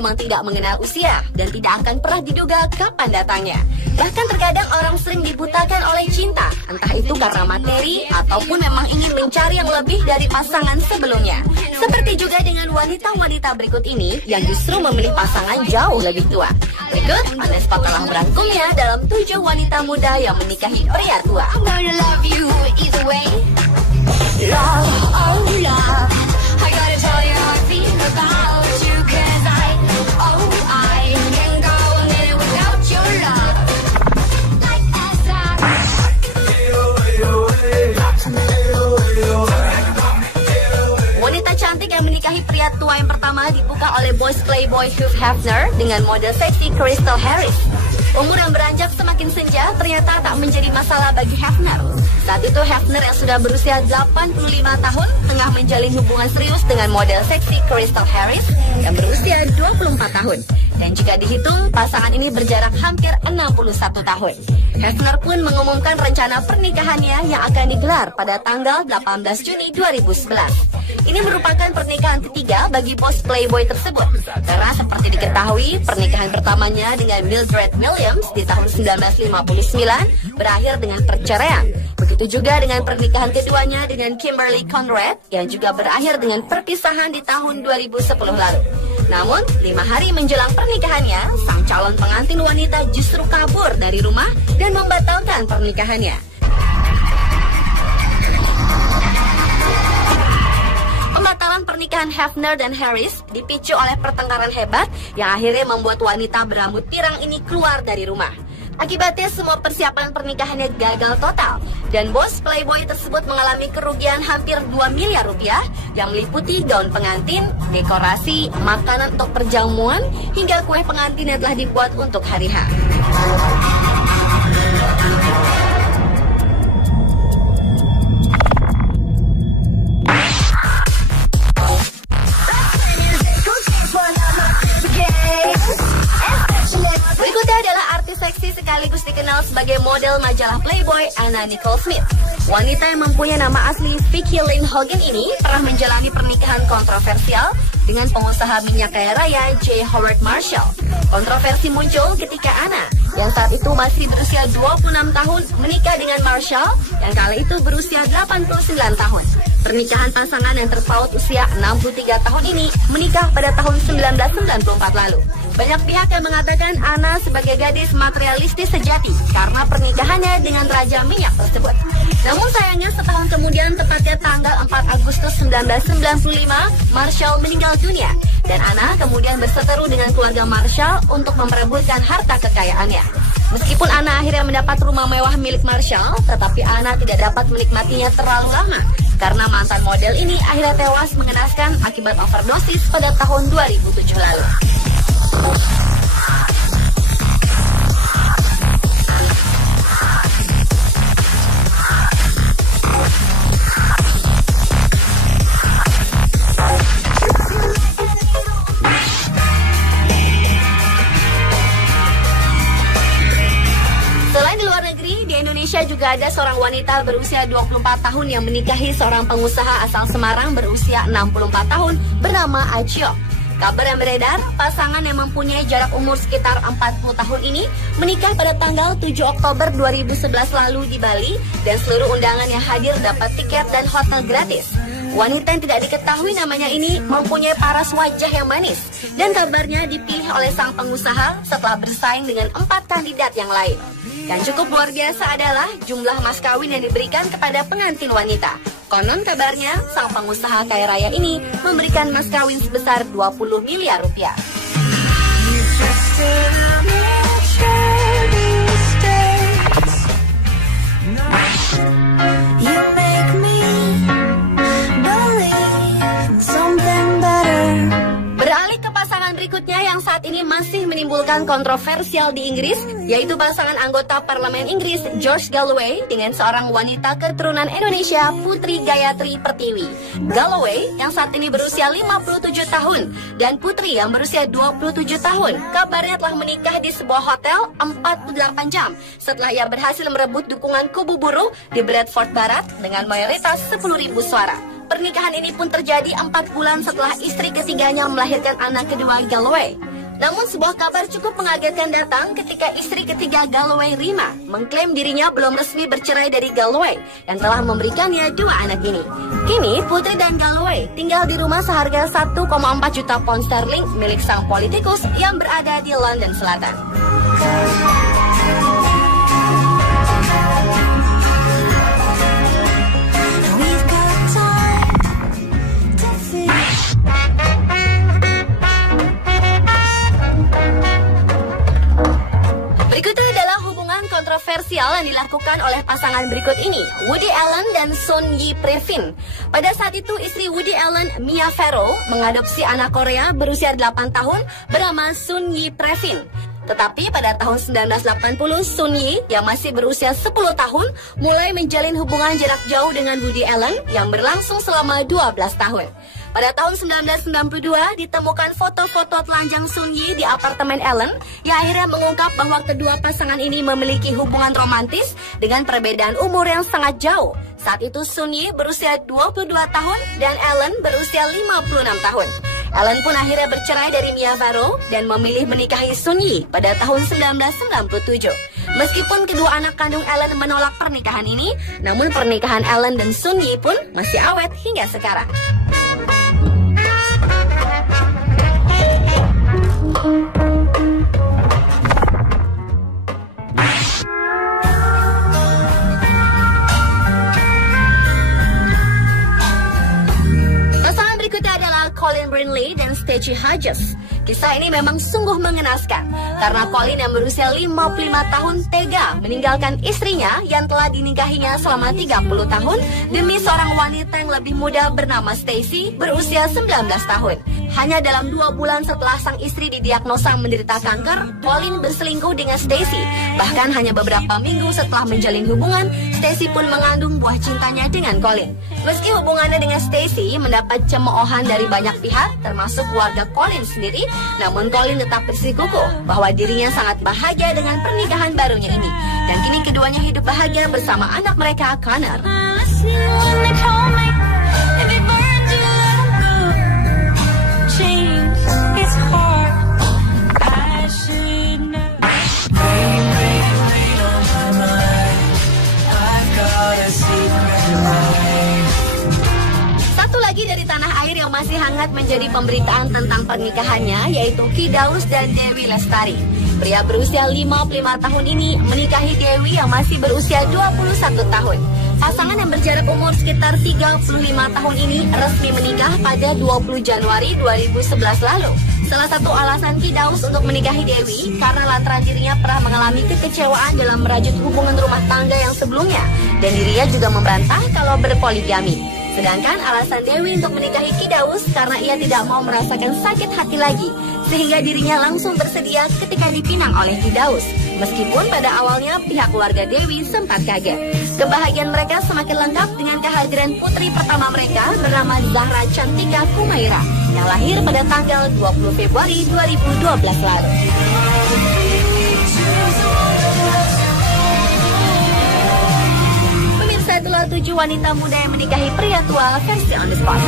memang tidak mengenal usia dan tidak akan pernah diduga kapan datangnya. Bahkan terkadang orang sering dibutakan oleh cinta, entah itu karena materi ataupun memang ingin mencari yang lebih dari pasangan sebelumnya. Seperti juga dengan wanita-wanita berikut ini yang justru memilih pasangan jauh lebih tua. Berikut On-The-Spot telah merangkumnya dalam 7 wanita muda yang menikahi pria tua. Wanita cantik yang menikahi pria tua yang pertama dibuka oleh boys playboy Hugh Hefner dengan model seksi Crystal Harris. Umur yang beranjak semakin senja ternyata tak menjadi masalah bagi Hefner. Saat itu Hefner yang sudah berusia 85 tahun tengah menjalin hubungan serius dengan model seksi Crystal Harris yang berusia 24 tahun. Dan jika dihitung, pasangan ini berjarak hampir 61 tahun. Hefner pun mengumumkan rencana pernikahannya yang akan digelar pada tanggal 18 Juni 2011. Ini merupakan pernikahan ketiga bagi bos playboy tersebut. Karena seperti diketahui, pernikahan pertamanya dengan Mildred Williams di tahun 1959 berakhir dengan perceraian. Begitu juga dengan pernikahan keduanya dengan Kimberly Conrad yang juga berakhir dengan perpisahan di tahun 2010 lalu. Namun, 5 hari menjelang pernikahannya, sang calon pengantin wanita justru kabur dari rumah dan membatalkan pernikahannya. Pembatalan pernikahan Hefner dan Harris dipicu oleh pertengkaran hebat yang akhirnya membuat wanita berambut pirang ini keluar dari rumah. Akibatnya semua persiapan pernikahannya gagal total dan bos playboy tersebut mengalami kerugian hampir 2 miliar rupiah yang meliputi gaun pengantin, dekorasi, makanan untuk perjamuan hingga kue pengantin yang telah dibuat untuk hari H. Berikutnya adalah artis seksi sekaligus dikenal sebagai model majalah Playboy, Anna Nicole Smith. Wanita yang mempunyai nama asli Vicky Lynn Hogan ini pernah menjalani pernikahan kontroversial dengan pengusaha minyak kaya raya J. Howard Marshall. Kontroversi muncul ketika Anna yang saat itu masih berusia 26 tahun menikah dengan Marshall yang kala itu berusia 89 tahun. Pernikahan pasangan yang terpaut usia 63 tahun ini menikah pada tahun 1994 lalu. Banyak pihak yang mengatakan Anna sebagai gadis materialistis sejati karena pernikahannya dengan Raja Minyak tersebut. Namun sayangnya setahun kemudian, tepatnya tanggal 4 Agustus 1995, Marshall meninggal dunia. Dan Anna kemudian berseteru dengan keluarga Marshall untuk memperebutkan harta kekayaannya. Meskipun Anna akhirnya mendapat rumah mewah milik Marshall, tetapi Anna tidak dapat menikmatinya terlalu lama karena mantan model ini akhirnya tewas mengenaskan akibat overdosis pada tahun 2007 lalu. Selain di luar negeri, di Indonesia juga ada seorang wanita berusia 24 tahun yang menikahi seorang pengusaha asal Semarang berusia 64 tahun bernama Acio. Kabar yang beredar, pasangan yang mempunyai jarak umur sekitar 40 tahun ini menikah pada tanggal 7 Oktober 2011 lalu di Bali dan seluruh undangan yang hadir dapat tiket dan hotel gratis. Wanita yang tidak diketahui namanya ini mempunyai paras wajah yang manis dan kabarnya dipilih oleh sang pengusaha setelah bersaing dengan 4 kandidat yang lain. Yang cukup luar biasa adalah jumlah mas kawin yang diberikan kepada pengantin wanita. Konon kabarnya, sang pengusaha kaya raya ini memberikan mas kawin sebesar 20 miliar rupiah. Beralih ke pasangan berikutnya yang saat ini masih menimbulkan kontroversial di Inggris, yaitu pasangan anggota parlemen Inggris George Galloway dengan seorang wanita keturunan Indonesia Putri Gayatri Pertiwi. Galloway yang saat ini berusia 57 tahun dan Putri yang berusia 27 tahun kabarnya telah menikah di sebuah hotel 48 jam setelah ia berhasil merebut dukungan kubu buruh di Bradford Barat dengan mayoritas 10.000 suara. Pernikahan ini pun terjadi 4 bulan setelah istri ketiganya melahirkan anak kedua Galloway. Namun sebuah kabar cukup mengagetkan datang ketika istri ketiga Galloway, Rima, mengklaim dirinya belum resmi bercerai dari Galloway yang telah memberikannya 2 anak ini. Kini Putri dan Galloway tinggal di rumah seharga 1,4 juta pound sterling milik sang politikus yang berada di London Selatan. Berikutnya adalah hubungan kontroversial yang dilakukan oleh pasangan berikut ini, Woody Allen dan Sun Yi Previn. Pada saat itu, istri Woody Allen, Mia Farrow, mengadopsi anak Korea berusia 8 tahun bernama Sun Yi Previn. Tetapi pada tahun 1980, Sun Yi yang masih berusia 10 tahun mulai menjalin hubungan jarak jauh dengan Woody Allen yang berlangsung selama 12 tahun. Pada tahun 1992 ditemukan foto-foto telanjang Sun Yi di apartemen Allen yang akhirnya mengungkap bahwa kedua pasangan ini memiliki hubungan romantis dengan perbedaan umur yang sangat jauh. Saat itu Sun Yi berusia 22 tahun dan Allen berusia 56 tahun. Allen pun akhirnya bercerai dari Mia Farrow dan memilih menikahi Sun Yi pada tahun 1997. Meskipun kedua anak kandung Allen menolak pernikahan ini, namun pernikahan Allen dan Sun Yi pun masih awet hingga sekarang. Pasangan berikutnya adalah Colin Brindley dan Stacey Hodges. Kisah ini memang sungguh mengenaskan karena Colin yang berusia 55 tahun tega meninggalkan istrinya yang telah dinikahinya selama 30 tahun demi seorang wanita yang lebih muda bernama Stacey berusia 19 tahun. Hanya dalam 2 bulan setelah sang istri didiagnosa menderita kanker, Colin berselingkuh dengan Stacey. Bahkan hanya beberapa minggu setelah menjalin hubungan, Stacey pun mengandung buah cintanya dengan Colin. Meski hubungannya dengan Stacey mendapat cemoohan dari banyak pihak, termasuk keluarga Colin sendiri, namun Colin tetap bersikukuh bahwa dirinya sangat bahagia dengan pernikahan barunya ini. Dan kini keduanya hidup bahagia bersama anak mereka, Connor. Dari tanah air yang masih hangat menjadi pemberitaan tentang pernikahannya, yaitu Firdaus dan Dewi Lestari. Pria berusia 55 tahun ini menikahi Dewi yang masih berusia 21 tahun. Pasangan yang berjarak umur sekitar 35 tahun ini resmi menikah pada 20 Januari 2011 lalu. Salah satu alasan Firdaus untuk menikahi Dewi karena lantaran dirinya pernah mengalami kekecewaan dalam merajut hubungan rumah tangga yang sebelumnya, dan dirinya juga membantah kalau berpoligami. Sedangkan alasan Dewi untuk menikahi Firdaus karena ia tidak mau merasakan sakit hati lagi, sehingga dirinya langsung bersedia ketika dipinang oleh Firdaus. Meskipun pada awalnya pihak keluarga Dewi sempat kaget. Kebahagiaan mereka semakin lengkap dengan kehadiran putri pertama mereka bernama Zahra Cantika Kumaira yang lahir pada tanggal 20 Februari 2012 lalu. Itulah 7 wanita muda yang menikahi pria tua versi On The Spot.